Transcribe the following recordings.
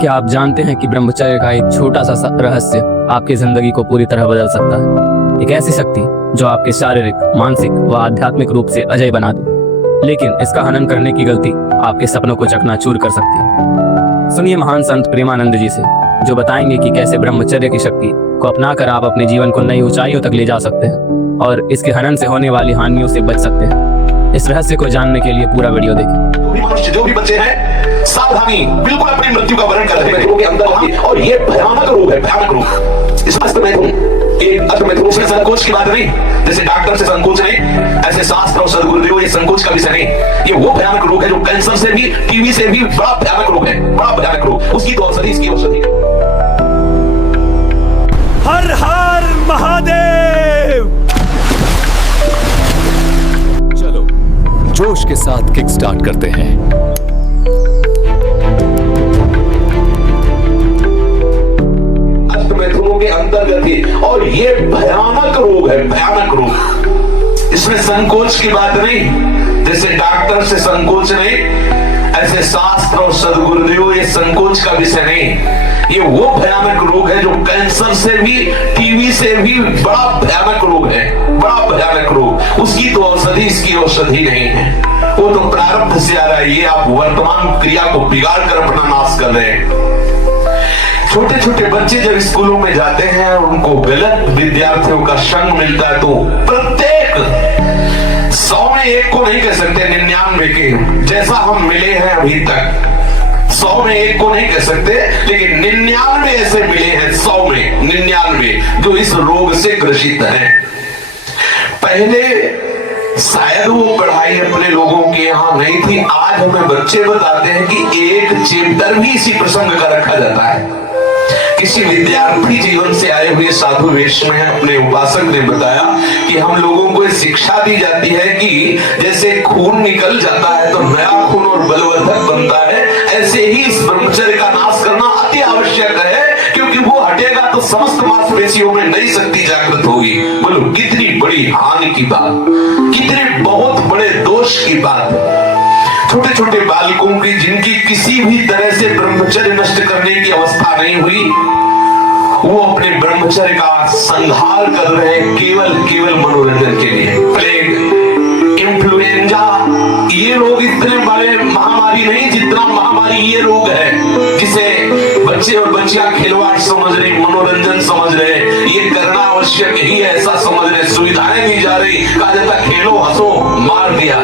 क्या आप जानते हैं कि ब्रह्मचर्य का एक छोटा सा रहस्य आपकी जिंदगी को पूरी तरह बदल सकता है। एक ऐसी शक्ति जो आपके शारीरिक, मानसिक व आध्यात्मिक रूप से अजय बना दे, लेकिन इसका हनन करने की गलती आपके सपनों को चकनाचूर कर सकती है। सुनिए महान संत प्रेमानंद जी से, जो बताएंगे कि कैसे ब्रह्मचर्य की शक्ति को अपनाकर आप अपने जीवन को नई ऊंचाइयों तक ले जा सकते हैं और इसके हनन से होने वाली हानियों से बच सकते हैं। इस रहस्य को जानने के लिए पूरा वीडियो देखें। जो भी बच्चे हैं, सावधानी, बिल्कुल अपनी मृत्यु का वर्ण कर रहे हैं के अंदर, और ये भयानक रोग है, भयानक रोग। इस अष्टमेथुन से संकोच की बात नहीं, जैसे डॉक्टर से संकोच नहीं, ऐसे शास्त्र और सदगुरुदेव ये संकोच का विषय नहीं। ये वो भयानक रोग है जो कैंसर से भी, टीबी से भी बड़ा भयानक रोग है, बड़ा भयानक रोग। उसकी तो औषधि, इसकी औषधि। हर हर महादेव। चलो जोश के साथ किक स्टार्ट करते हैं। अष्टमेथुनों के अंतर्गत ही, और ये भयानक रोग है, भयानक रोग। इसमें संकोच की बात नहीं, जैसे डॉक्टर से संकोच नहीं, ऐसे शास्त्र और सदगुरुदेव ये संकोच का विषय नहीं। ये वो भयानक रोग है जो कैंसर से भी, टीबी से भी बड़ा भयानक रोग है, बड़ा भयानक रोग। उसकी तो औषधि, इसकी औषधि नहीं है। वो तो प्रारब्ध से आ रहा है। ये आप वर्तमान क्रिया को बिगाड़ कर अपना नाश कर रहे हैं। छोटे छोटे बच्चे जब स्कूलों में जाते हैं और उनको गलत विद्यार्थियों का संग मिलता है, तो प्रत्येक 100 में एक को नहीं कह सकते, 99 के, जैसा हम मिले हैं अभी तक 100 में एक को नहीं कह सकते, लेकिन 99 ऐसे मिले हैं, 100 में 99 जो इस रोग से ग्रसित हैं। पहले शायद वो पढ़ाई अपने लोगों के यहाँ नहीं थी। आज हमें बच्चे बताते हैं कि एक चैप्टर भी इसी प्रसंग का रखा जाता है। किसी विद्यार्थी जीवन से आए हुए साधु वेश में अपने उपासक ने बताया कि हम लोगों को शिक्षा दी जाती है कि जैसे खून निकल जाता है तो नया खून और बलवर्धक बनता है, ऐसे ही इस ब्रह्मचर्य का नाश करना अति आवश्यक है, क्योंकि वो हटेगा तो समस्त मांसपेशियों में नई शक्ति जागृत होगी। बोलो कितनी बड़ी हानि की बात, कितने बहुत बड़े दोष की बात। छोटे छोटे बालकों की, जिनकी किसी भी तरह से ब्रह्मचर्य नष्ट करने की अवस्था नहीं हुई, वो अपने ब्रह्मचर्य का संहार कर रहे हैं केवल मनोरंजन के लिए। प्लेग, इन्फ्लुएंजा, ये रोग इतने बड़े महामारी नहीं जितना महामारी ये रोग है, जिसे बच्चे और बच्चियां खिलवाड़ समझ रहे, मनोरंजन समझ रहे, ये करना आवश्यक ही है ऐसा समझ रहे, सुविधाएं दी जा रही, कहा जाता खेलो हंसो, मार दिया।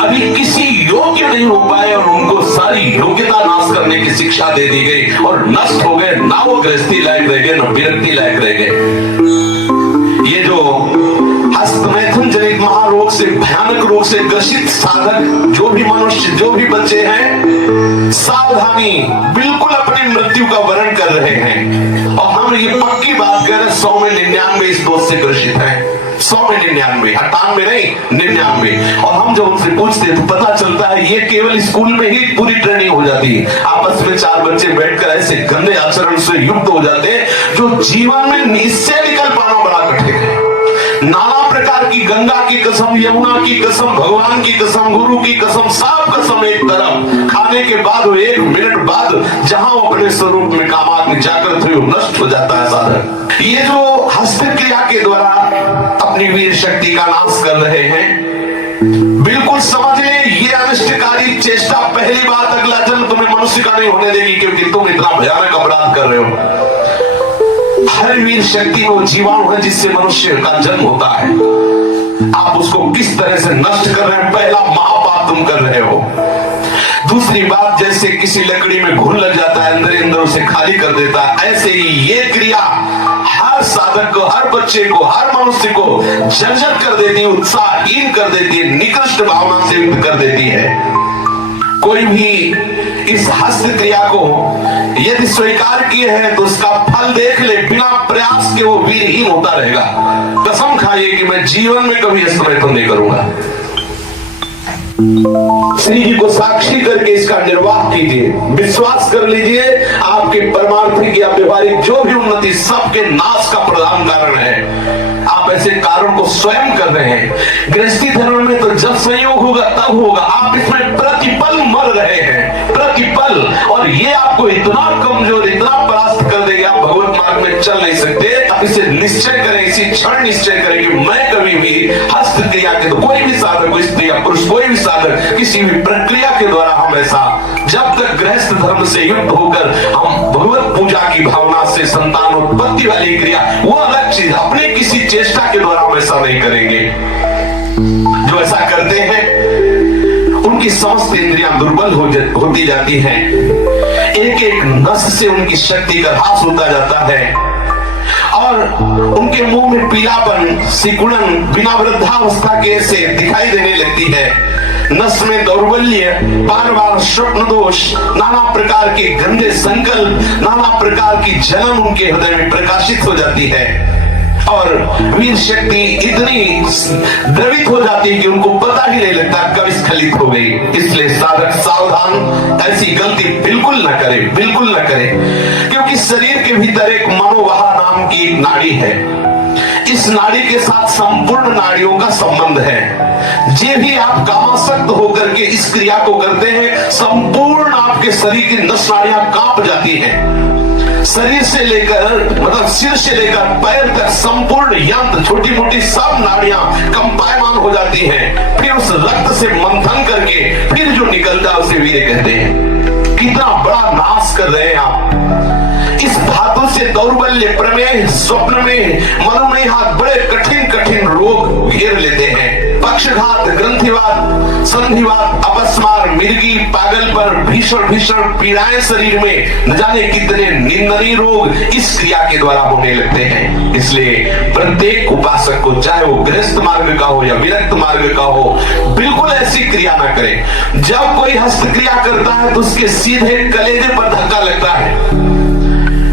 अभी किसी योग्य नहीं हो पाए और उनको सारी योग्यता नाश करने की शिक्षा दे दी गई और नष्ट हो गए। ना वो गृहस्थी लायक रह गए, ना विरक्ति लायक रह गए। ये जो हस्तमैथुन जनित महारोग से, भयानक रोग से ग्रसित साधक जो भी मनुष्य, जो भी बच्चे हैं, सावधानी, बिल्कुल अपनी मृत्यु का वर्ण कर रहे हैं। और हम ये पक्की बात कर रहे हैं, 100 में 99 इस दोष से ग्रसित हैं। 100 में 99, 98 नहीं, 99। और हम जब उनसे पूछते तो पता चलता है ये केवल स्कूल में ही पूरी ट्रेनिंग हो जाती है। आपस में 4 बच्चे बैठकर ऐसे गंदे आचरण से युक्त हो जाते हैं जो जीवन में इससे निकल पाना बड़ा कठिन है। नाना प्रकार की, गंगा की कसम, यमुना की कसम, भगवान की कसम, गुरु की कसम, सब कसम एक तरफ, खाने के बाद 1 मिनट बाद जहां वो अपने स्वरूप में कामाग्नि जागृत हुई, नष्ट हो जाता है साधक। ये जो हस्त क्रिया के द्वारा अपनी वीर शक्ति का नाश कर रहे हैं, बिल्कुल समझ लें ये अनिष्टकारी चेष्टा पहली बात अगला जन्म तुम्हें मनुष्य का नहीं होने देगी, क्योंकि तुम इतना भयानक अपराध कर रहे हो। हर वीर शक्ति वो जीवाणु है जिससे मनुष्य का जन्म होता है। आप उसको किस तरह से नष्ट कर रहे हैं, पहला महापाप तुम कर रहे हो। दूसरी बात, जैसे किसी लकड़ी में घुन लग जाता है, अंदर अंदर उसे खाली कर देता है, ऐसे ही ये क्रिया हर साधक को, हर बच्चे को, हर मनुष्य को जर्जर कर देती है, उत्साहहीन कर देती है, निकृष्ट भावना से युक्त कर देती है। कोई भी इस हस्त क्रिया को यदि स्वीकार किए हैं तो उसका फल देख ले, बिना प्रयास के वो वीरहीन होता रहेगा। कसम खाइए कि मैं जीवन में कभी हस्तमैथुन नहीं करूंगा। श्री जी को साक्षी करके इसका निर्वाह कीजिए, विश्वास कर लीजिए, आपके परमार्थिक या व्यवहारिक जो भी उन्नति सबके नाश का प्रधान कारण है। आप ऐसे कारण को स्वयं कर रहे हैं। गृहस्थी धर्म में तो जब संयोग होगा तब होगा, आप इसमें प्रतिपल मर रहे हैं, प्रतिपल दुर्बल, और ये आपको इतना कमजोर, इतना परास्त कर देगा, आप भगवत मार्ग में चल नहीं सकते। इसे निश्चय करें, इसी क्षण निश्चय करें कि मैं कभी भी हस्त क्रिया के, तो कोई भी साधक, कोई स्त्री या पुरुष, कोई भी साधक किसी भी प्रक्रिया के द्वारा हमेशा, जब तक गृहस्थ धर्म से युक्त होकर हम भगवत पूजा की भावना से संतान उत्पत्ति वाली क्रिया, वो अलग चीज, अपने किसी चेष्टा के द्वारा हम ऐसा नहीं करेंगे। जो ऐसा करते हैं उनकी समस्त इंद्रियां दुर्बल होती जाती हैं, एक एक नस से उनकी शक्ति का ह्रास होता जाता है, और उनके मुंह में पीलापन, सिकुड़न बिना वृद्धावस्था के से दिखाई देने लगती है। नस में दौर्बल्य, बार बार स्वप्न दोष, नाना प्रकार के गंदे संकल्प, नाना प्रकार की जलन उनके हृदय में प्रकाशित हो जाती है, और वीर शक्ति इतनी द्रवित हो जाती है कि उनको पता ही नहीं लगता कब स्खलित हो गई। इसलिए साधक सावधान, ऐसी गलती बिल्कुल न करे, बिल्कुल न करे, क्योंकि शरीर के भीतर एक मनोवाह नाम की एक नाड़ी है। इस नाड़ी के साथ संपूर्ण नाड़ियों का संबंध है। जे भी आप कामासक्त होकर के इस क्रिया को करते हैं, संपूर्ण आपके शरीर की नस नाड़ियां कांप जाती हैं। शरीर से लेकर, मतलब सिर से लेकर पैर तक संपूर्ण यंत्र, छोटी मोटी सब नाड़ियां कंपायमान हो जाती हैं। फिर उस रक्त से मंथन करके फिर जो निकलता है उसे वीर्य कहते हैं। कितना बड़ा नाश कर रहे हैं आप। इस धातु से दौर्बल्य, प्रमेह, स्वप्न में, मधुमेह, बड़े कठिन कठिन रोग घेर लेते हैं। पक्षघात, ग्रंथिवात, संधिवात, अपस्मार, मिर्गी, पागलपन, भीषण भीषण पीड़ाएं शरीर में, न जाने कितने निंदनीय रोग इस क्रिया के द्वारा होने लगते हैं। इसलिए प्रत्येक उपासक को, चाहे वो गृहस्थ मार्ग का हो या विरक्त मार्ग का हो, बिल्कुल ऐसी क्रिया ना करे। जब कोई हस्त क्रिया करता है तो उसके सीधे कलेजे पर धक्का लगता है।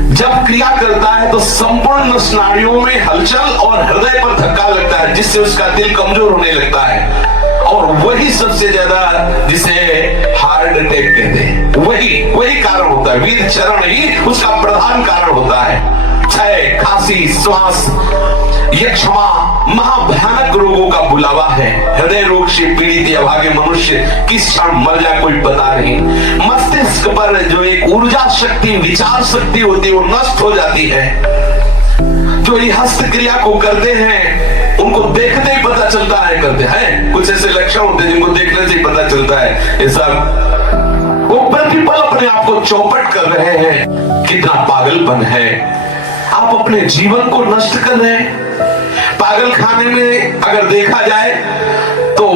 जब क्रिया करता है तो संपूर्ण नाड़ियों में हलचल और हृदय पर धक्का लगता है, जिससे उसका दिल कमजोर होने लगता है, और वही सबसे ज्यादा जिसे हार्ट अटैक कहते हैं, वही कारण होता है। वीर चरण ही उसका प्रधान कारण होता है। क्षय, खांसी, श्वास, यक्षमा महाभयानक रोगों का बुलावा है। हृदय रोग से पीड़ित या भागे मनुष्य किस क्षण मर जाए कोई पता नहीं। मस्तिष्क पर जो एक ऊर्जा शक्ति, विचार शक्ति होती है, वो नष्ट हो जाती है। जो ये हस्त क्रिया को करते हैं उनको देखते ही पता चलता है करते हैं। कुछ ऐसे लक्षण होते हैं जिनको देखने से ही पता चलता है ये सब वो प्रतिपल अपने आप को चौपट कर रहे हैं। कितना पागलपन है, आप अपने जीवन को नष्ट कर रहे हैं। पागल खाने में अगर देखा जाए तो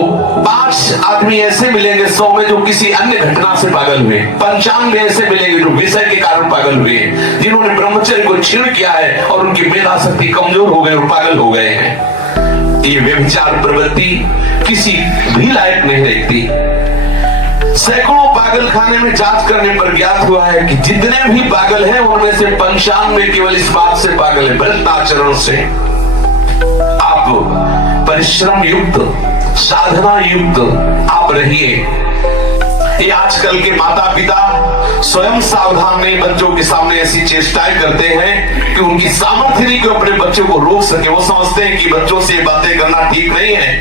5 आदमी ऐसे मिलेंगे 100 में जो किसी अन्य घटना से पागल हुए, 95 ऐसे मिलेंगे जो विषय के कारण पागल हुए, जिन्होंने ब्रह्मचर्य को छीण किया है और उनकी मेधा शक्ति कमजोर हो गए और पागल हो गए हैं। ये व्यभिचार प्रवृत्ति किसी भी लायक नहीं रहती। सैकड़ों पागल खाने में जांच करने पर ज्ञात हुआ है कि जितने भी पागल हैं उनमें से 95 केवल इस बात से पागल है, भ्रष्ट आचरण से। आप परिश्रम युक्त, साधना युक्त आप रहिए। ये आजकल के माता पिता स्वयं सावधान नहीं, बच्चों के सामने ऐसी चेष्टाएं करते हैं कि उनकी सामर्थ्य नहीं कि अपने बच्चों को रोक सके। वो समझते हैं कि बच्चों से बातें करना ठीक नहीं है,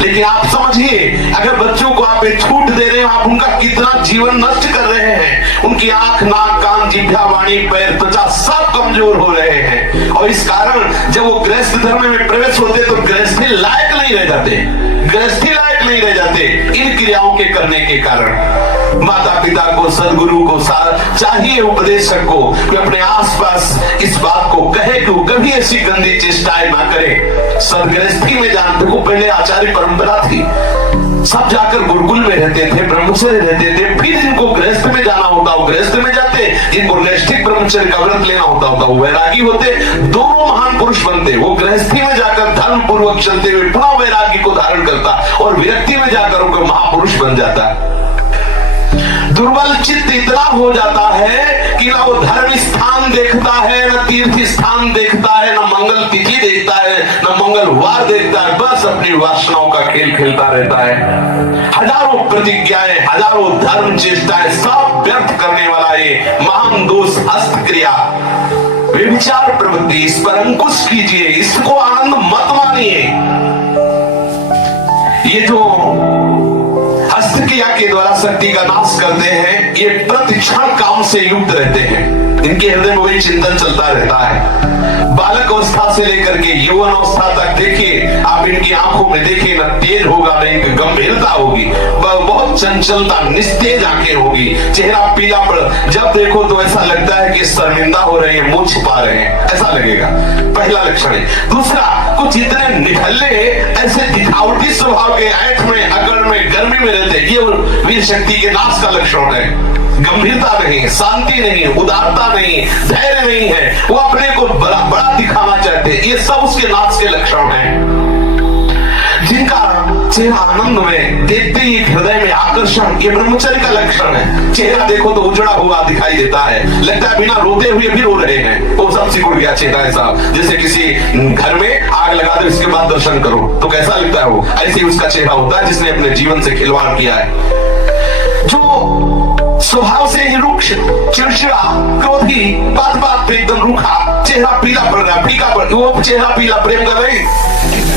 लेकिन आप समझिए, अगर बच्चों को आप एक छूट दे रहे हैं, आप उनका कितना जीवन नष्ट कर रहे हैं। उनकी आंख, नाक, कान, जिह्वा, वाणी, पैर, त्वचा सब कमजोर हो रहे हैं। और इस कारण जब वो गृहस्थ धर्म में प्रवेश होते तो गृहस्थी लायक नहीं रह जाते, गृहस्थी लायक नहीं रह जाते इन क्रियाओं के करने के कारण। माता पिता को, सदगुरु को चाहिए, उपदेशक को कि अपने आसपास इस बात को कहे कि वो कभी ऐसी गंदी चेष्टाएं ना करे। सदगृहस्थी में जानते को पहले आचार्य परंपरा थी, सब जाकर गुरुकुल में रहते थे, ब्रह्मचर्य रहते थे। फिर जिनको गृहस्थ में जाना होता वो गृहस्थ में जाते, जिनको नैष्ठिक ब्रह्मचर्य का व्रत लेना होता वो वैरागी होते। दोनों महान पुरुष बनते। वो गृहस्थी में जाकर धर्म पूर्वक चलते हुए पुनः वैरागी को धारण करता, और विरक्ति में जाकर उनको महापुरुष बन जाता। दुर्बल चित्त इतना हो जाता है कि ना वो धर्म स्थान देखता है, न तीर्थ स्थान देखता है, न मंगल तिथि देखता है, न मंगलवार देखता है। बस अपनी वासनाओं का खेल खेलता रहता है। हजारों प्रतिज्ञाएं, हजारों धर्म चेष्टाएं सब व्यर्थ करने वाला ये महान दोष हस्त क्रिया, व्यभिचार प्रवृत्ति, इस पर अंकुश कीजिए, इसको आनंद मत मानिए। ये जो हस्त की क्रिया के द्वारा शक्ति का नाश करते हैं, ये प्रतिक्षण काम से युक्त रहते हैं। इनके हृदय में वही चिंतन चलता रहता है। बालक अवस्था से लेकर के यौवन अवस्था तक देखिए, आप इनकी आंखों में देखिए ना, तेज होगा नहीं, गंभीरता होगी, बहुत चंचलता, निस्तेज आंखें होगी, चेहरा पीला पड़, जब देखो तो ऐसा लगता है कि शर्मिंदा हो रहे हैं, मुंह छिपा रहे हैं, ऐसा लगेगा। पहला लक्षण है। दूसरा, कुछ इतने निठल्ले ऐसे दिखावटी स्वभाव के, ऐठ में, अकड़ में, गर्मी में रहते, ये वीर शक्ति के नाश का लक्षण है। गंभीरता नहीं, शांति नहीं, उदारता नहीं, धैर्य नहीं है, वो अपने को बड़ा दिखाना चाहते हैं, ये सब उसके नाश के लक्षण हैं। जिनका चेहरा आनंद में, देखते ही हृदय में आकर्षण, ये ब्रह्मचर्य का लक्षण है। चेहरा देखो तो उजड़ा हुआ दिखाई देता है, लगता है बिना रोते हुए भी रो रहे हैं, वो सब सिकुड़ गया चेहरा ऐसा, जैसे किसी घर में आग लगा दो, इसके बाद दर्शन करो तो कैसा लगता है वो, ऐसे ही उसका चेहरा होता है जिसने अपने जीवन से खिलवाड़ किया है। जो स्वभाव से ही रुक्ष, चिड़चिड़ा, क्रोधी, बात बात पे एकदम रूखा, चेहरा पीला पड़ रहा है, फीका पड़, वो चेहरा पीला प्रेम कर रही,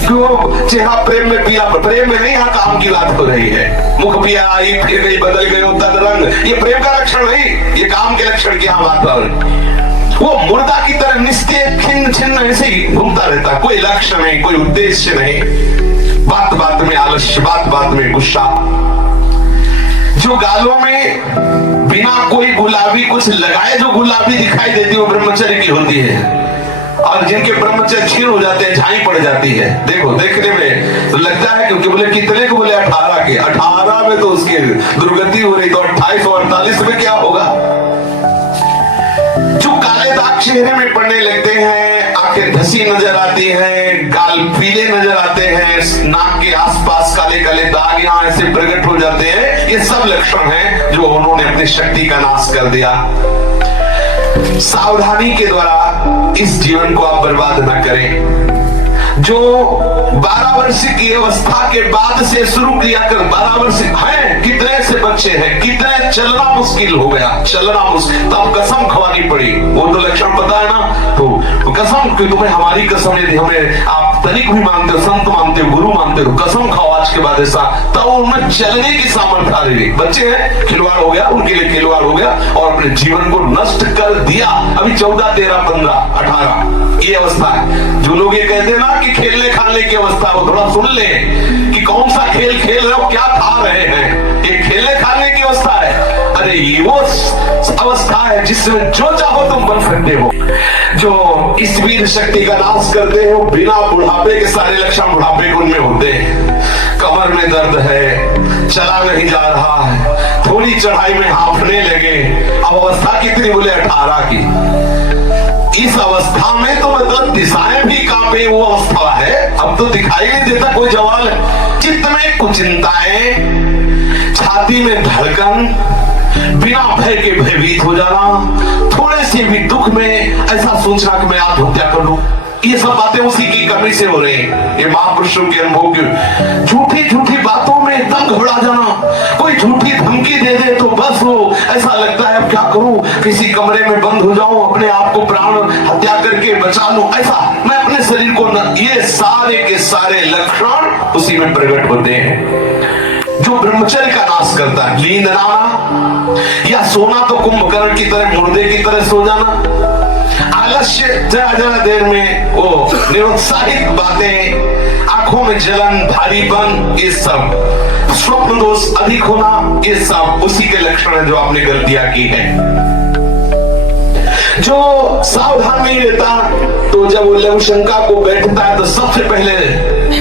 क्यों चेहरा प्रेम में पीला, प्रेम में नहीं, यहाँ काम की बात हो रही है। मुख पिया आई, फिर गई, बदल गए तद रंग, ये प्रेम का लक्षण नहीं, ये काम के लक्षण की यहाँ बात कर। वो मुर्दा की तरह निस्तेज, छिन्न छिन्न ऐसे ही घूमता रहता, कोई लक्ष्य नहीं, कोई उद्देश्य नहीं, बात बात में आलस्य, बात बात में गुस्सा। जो गालों में बिना कोई गुलाबी कुछ लगाए जो गुलाबी दिखाई देती है, वो ब्रह्मचर्य की होती है। और जिनके ब्रह्मचर्य क्षीण हो जाते हैं, झाई पड़ जाती है, देखो देखने में तो लगता है, क्योंकि बोले कितने को, बोले 18 के, 18 में तो उसकी दुर्गति हो रही, तो 28 और 48 में क्या होगा। जो काले दाग चेहरे में पड़ने लगते हैं, आंखें धसी नजर आती हैं, गाल पीले नजर आते हैं, नाक के आसपास काले काले दाग यहाँ ऐसे प्रकट हो जाते हैं, ये सब लक्षण हैं जो उन्होंने अपनी शक्ति का नाश कर दिया। सावधानी के द्वारा इस जीवन को आप बर्बाद न करें। जो 12 वर्ष की अवस्था के बाद से शुरू किया कर, 12 वर्ष हैं, कितने से बच्चे हैं, कितने चलना मुश्किल हो गया, चलना मुश्किल, तो अब कसम खवानी पड़ी, वो तो लक्षण पता है ना, तो कसम कि तुम्हें हमारी कसम, यदि हमें आप तनिक भी मानते हो, संत मानते हो, गुरु मानते हो, कसम खाओ आज के बाद ऐसा, तब उनमें चलने की सामर्थ्य आ रही। बच्चे हैं, खिलवाड़ हो गया, उनके लिए खिलवाड़ हो गया और अपने जीवन को नष्ट कर दिया। अभी 14, 13, 15, 18 ये अवस्था है। जो लोग ये कहते हैं ना कि खेलने खाने की अवस्था, वो थोड़ा सुन ले कि कौन सा खेल खेल रहे हो, क्या खा रहे हैं, ये खेलने खाने की अवस्था है। अरे ये वो अवस्था है जिसमें जो चाहो तुम बन सकते हो। जो इस वीर शक्ति का नाश करते हो, बिना बुढ़ापे के सारे लक्षण बुढ़ापे को उनमें होते हैं। कमर में दर्द है, चला नहीं जा रहा है, थोड़ी चढ़ाई में हांफने लगे, अब अवस्था कितनी, बोले 18 की। इस अवस्था में तो मतलब दिशाएं भी कांपे, वो अवस्था है। अब तो दिखाई नहीं देता कोई जवाल, चित्त में कुचिंताएं, छाती में धड़कन, बिना भय के भयभीत हो जाना, थोड़े से भी दुख में ऐसा सोचना कि मैं आत्महत्या कर लूं, ये सब बातें उसी की कमी से हो रही हैं। ये महापुरुषों के अनुभव की झूठी झूठी बातों में दम घबरा जाना, कोई झूठी धमकी दे दे तो बस वो ऐसा लगता है अब क्या करूं, किसी कमरे में बंद हो जाऊं, अपने आप को प्राण हत्या करके बचा लूं, ऐसा मैं अपने शरीर को न, ये सारे के सारे लक्षण उसी में प्रकट होते हैं। जो ब्रह्मचर्य का नाश करता है, नींद ना आना या सोना तो कुंभकर्ण की तरह, मुर्दे की तरह सो जाना, आलस्य, जरा जरा देर में वो निरुत्साहित बातें, आंखों में जलन, भारीपन, ये सब स्वप्न दोष अधिक होना, ये सब उसी के लक्षण है जो आपने गलतियां की है। जो सावधान नहीं रहता, तो जब वो लघु शंका को बैठता है तो सबसे पहले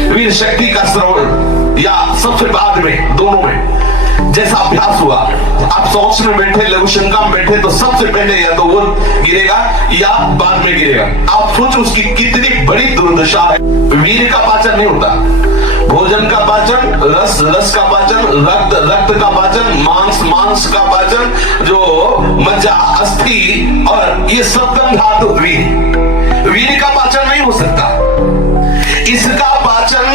वीर शक्ति का श्रवण, या सबसे बाद में, दोनों में जैसा अभ्यास हुआ, आप सोच में बैठे, लघु शंका में बैठे, तो सबसे पहले या तो वो गिरेगा या बाद में गिरेगा। आप सोचो उसकी कितनी बड़ी दुर्दशा है। वीर का पाचन नहीं होता, भोजन का पाचन, रस रस का पाचन, रक्त रक्त का पाचन, मांस मांस का पाचन, जो मज्जा, अस्थि और ये सब धातु वीर का पाचन नहीं हो सकता। इसका पाचन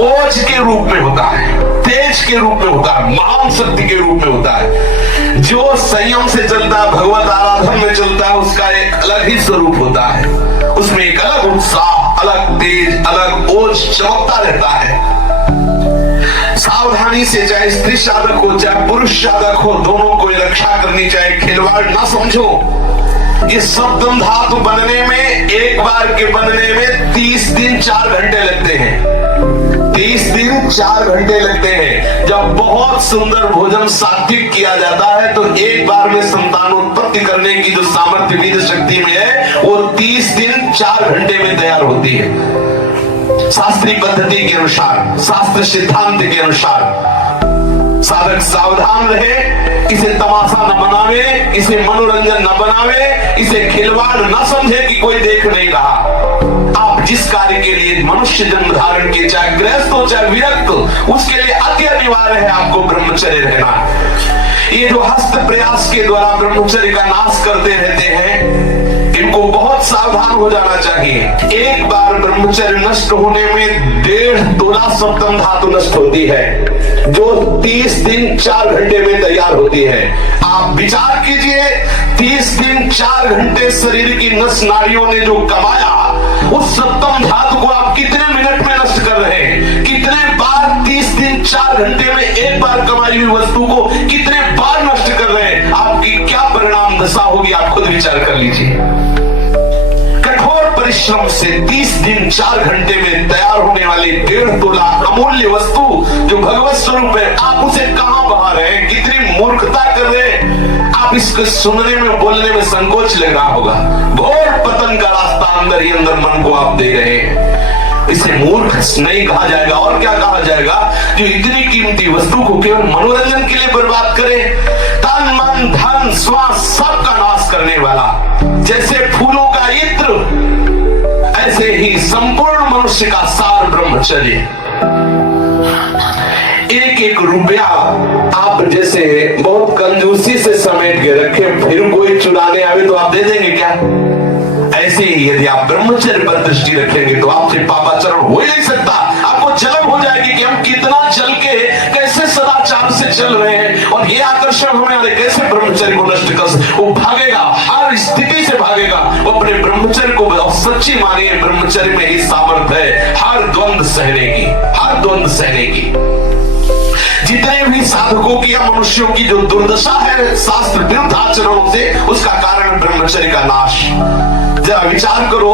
ओज के रूप में होता है, तेज के रूप में होता है, महान शक्ति के रूप में होता है। जो संयम से चलता है, भगवत आराधन में चलता है, उसका एक अलग ही स्वरूप होता है, उसमें एक अलग उत्साह, अलग तेज, अलग ओज चमकता रहता है। सावधानी से, चाहे स्त्री साधक हो चाहे पुरुष साधक हो, दोनों को रक्षा करनी चाहिए। खिलवाड़ ना समझो। ये सप्तम धातु बनने में, एक बार के बनने में 30 दिन 4 घंटे लगते हैं। 30 दिन 4 घंटे लगते हैं। जब बहुत सुंदर भोजन सात्विक किया जाता है तो एक बार में संतानोत्पत्ति करने की जो सामर्थ्य बीज शक्ति में है वो 30 दिन 4 घंटे में तैयार होती है। शास्त्रीय पद्धति के अनुसार, शास्त्र सिद्धांत के अनुसार। साधक सावधान रहे, इसे तमाशा न बनावे, इसे मनोरंजन न बनावे, इसे खिलवाड़ न समझे कि कोई देख नहीं रहा। आप जिस कार्य के लिए मनुष्य जन्म धारण किए, चाहे गृहस्थ हो चाहे विरक्त, उसके लिए अति अनिवार्य है आपको ब्रह्मचर्य रहना। ये जो हस्त प्रयास के द्वारा ब्रह्मचर्य का नाश करते रहते हैं, इनको बहुत सावधान हो जाना चाहिए। एक बार ब्रह्मचर्य नष्ट होने में 1.5 तोला सप्तम धातु नष्ट होती है, जो 30 दिन 4 घंटे में तैयार होती है। आप विचार कीजिए, 30 दिन 4 घंटे शरीर की नस नाड़ियों ने जो कमाया, उस सप्तम धातु को आप कितने मिनट में नष्ट कर रहे हैं? कितने बार 30 दिन 4 घंटे में एक बार कमाई हुई वस्तु को कितने बार नष्ट कर रहे हैं? आपकी क्या परिणाम दशा होगी, आप खुद विचार कर लीजिए। कठोर परिश्रम से 30 दिन 4 घंटे में तैयार होने वाली 1.5 तोला अमूल्य वस्तु जो भगवत स्वरूप है, आप उसे कहां बहा रहे हैं? कितनी मूर्खता कर रहे हैं? आप इसको सुनने में, बोलने में संकोच लग रहा होगा। घोर पतन का रास्ता अंदर ही अंदर मन को आप दे रहे हैं। इसे मूर्ख नहीं कहा जाएगा और क्या कहा जाएगा? जो इतनी कीमती वस्तु को केवल मनोरंजन के लिए बर्बाद करे। तन मन धन श्वास सबका नाश करने वाला। जैसे फूलों का इत्र, ऐसे ही संपूर्ण मनुष्य का सार ब्रह्मचर्य। एक एक रुपया आप जैसे बहुत कंजूसी से समेट के रखे, फिर कोई चुराने आवे तो आप दे देंगे क्या? ऐसे ही यदि आप ब्रह्मचर्य पर दृष्टि रखेंगे तो आपसे पापाचरण हो ही नहीं सकता। आपको जलन हो जाएगी कि हम कितना चल के कैसे सदाचार से चल रहे हैं और ये आकर्षण हमें आ रहे, कैसे ब्रह्मचर्य को नष्ट कर। वो भागेगा, हर स्थिति से भागेगा। वो अपने ब्रह्मचर्य को सच्ची मानिए, ब्रह्मचर्य में ही सामर्थ्य है हर द्वंद्व सहने की, हर द्वंद्व सहने की। जितने भी साधकों की या मनुष्यों की जो दुर्दशा है शास्त्र विरुद्ध आचरणों से, उसका कारण ब्रह्मचर्य का नाश। जरा विचार करो,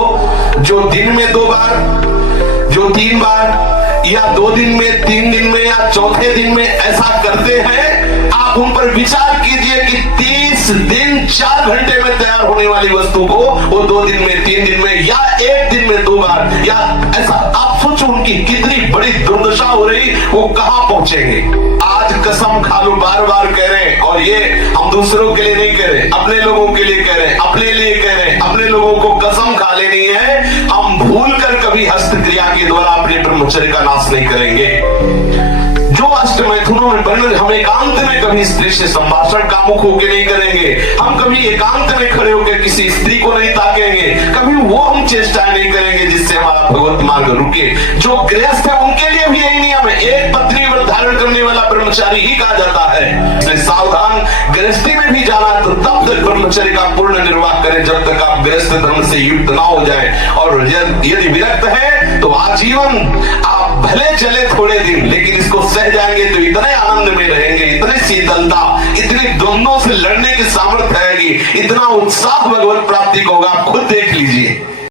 जो दिन में 2 बार, जो 3 बार, या 2 दिन में, 3 दिन में या चौथे दिन में ऐसा करते हैं, आप उन पर विचार कीजिए कि 30 दिन 4 घंटे में तैयार होने वाली वस्तु को वो 2 दिन में, 3 दिन में या 1 दिन में 2 बार, या ऐसा आप सोचो उनकी कितनी बड़ी दुर्दशा हो रही, वो कहां पहुंचेंगे। आज कसम खा लो, बार बार कह रहे हैं, और ये हम दूसरों के लिए नहीं कह रहे, अपने लोगों के लिए कह रहे हैं, अपने लिए कह रहे हैं। अपने लोगों को कसम खा लेनी है, हम भूल कर कभी हस्त क्रिया के द्वारा अपने ब्रह्मचर्य का नाश नहीं करेंगे। जो अष्ट मैथुनों में बन, हम एकांत में कभी स्त्री से संभाषण कामुक होकर नहीं करेंगे। हम कभी एकांत में खड़े होकर किसी स्त्री को नहीं ताकेंगे। कभी वो हम चेष्टाएं नहीं करेंगे जिससे हमारा भगवत मार्ग रुके। जो गृहस्थ है उनके लिए भी यही नियम है, एक पत्नी व्रत धारण करने वाला ब्रह्मचारी ही कहा जाता है। इसलिए सावधान, गृहस्थी में भी जाना तो तब तक ब्रह्मचर्य का पूर्ण निर्वाह करें जब तक आप गृहस्थ धर्म से युक्त ना हो जाए। और यदि विरक्त है तो आजीवन आप भले चले थोड़े दिन, लेकिन इसको सह जाएंगे तो इतने आनंद में रहेंगे, इतनी शीतलता, इतनी द्वंद्वों से लड़ने की सामर्थ्य आएगी, इतना उत्साह भगवत प्राप्ति को होगा, आप खुद देख लीजिए।